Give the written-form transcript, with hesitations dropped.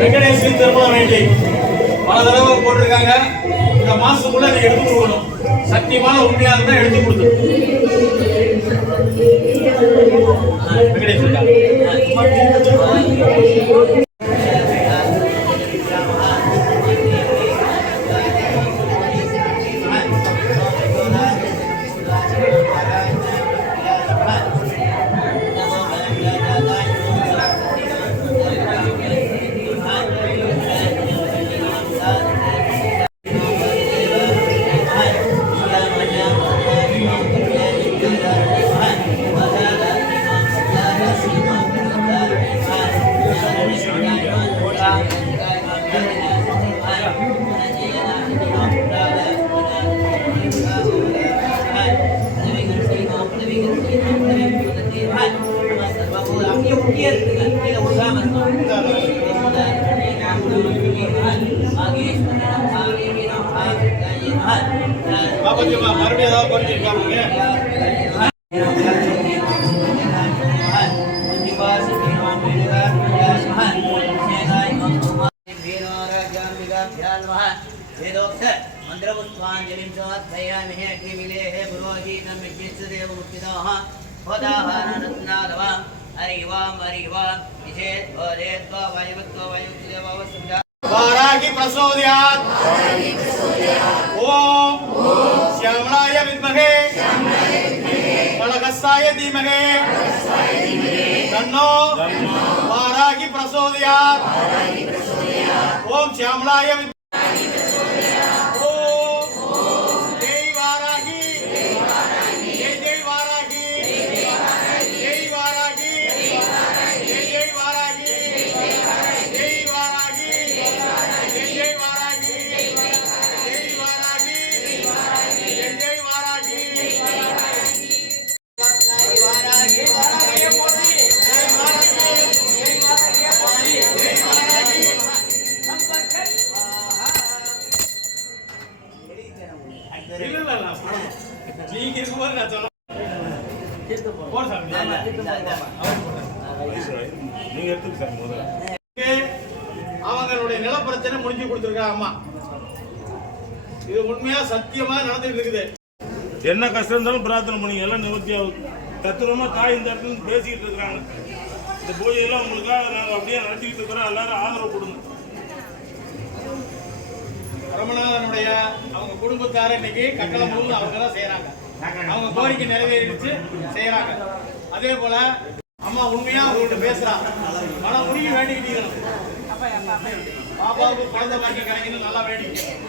வெங்கடேஸ்வரி திருமணம் வேண்டி பல தடவை போட்டிருக்காங்க. இந்த மாசத்துக்குள்ள நீங்க எடுத்து கொடுக்கணும். சத்தியமான உண்மையா இருந்தா எடுத்து கொடுத்து வெங்கடேஸ்வரி மறுபடியும் ஏதாவது படிச்சிருக்காங்க. मंत्रपुष्पांजलिं समर्पयामि अग्निमिलेः पुरोहितं विष्णुदेव मुक्तिदाः होदाहाररत्नादवा हरि ओं विचेत् भवेत्वा वायुवत्वा वायुदेववसुजा वाराहि प्रचोदयात् ओम श्यामलाय विद्महे वलगस्ताय धीमहि तन्नो वाराहि प्रचोदयात् ओम श्यामलाय அவங்களுடைய நில பிரச்சனை முடிஞ்சு கொடுத்திருக்காங்க அம்மா. இது உண்மையா சத்தியமா நடந்துட்டு இருக்குது. என்ன கஷ்டம் இருந்தாலும் பிரார்த்தனை பண்ணி எல்லாம் நிவர்த்தி ஆகுது. தத்துவமா தாய் இந்த இடத்துல பேசிக்கிட்டு இருக்கிறாங்க. இந்த பூஜையெல்லாம் உங்களுக்காக நாங்கள் அப்படியே நடத்திக்கிட்டு இருக்கிறோம். எல்லாரும் ஆதரவு கொடுங்க. ரமணாதனுடைய அவங்க குடும்பத்தார இன்னைக்கு கட்டளை முழு அவங்க தான் செய்யறாங்க. அவங்க கோரிக்கை நிறைவேறிடுச்சு செய்யறாங்க. அதே போல அம்மா உண்மையா அவங்கள்ட்ட பேசுறாங்க. மன உருகி வேண்டிக்கிட்டீங்க. பாப்பாவுக்கு குழந்தை பாக்கி கிடைக்கணும் நல்லா வேண்டிக்கிறேன்.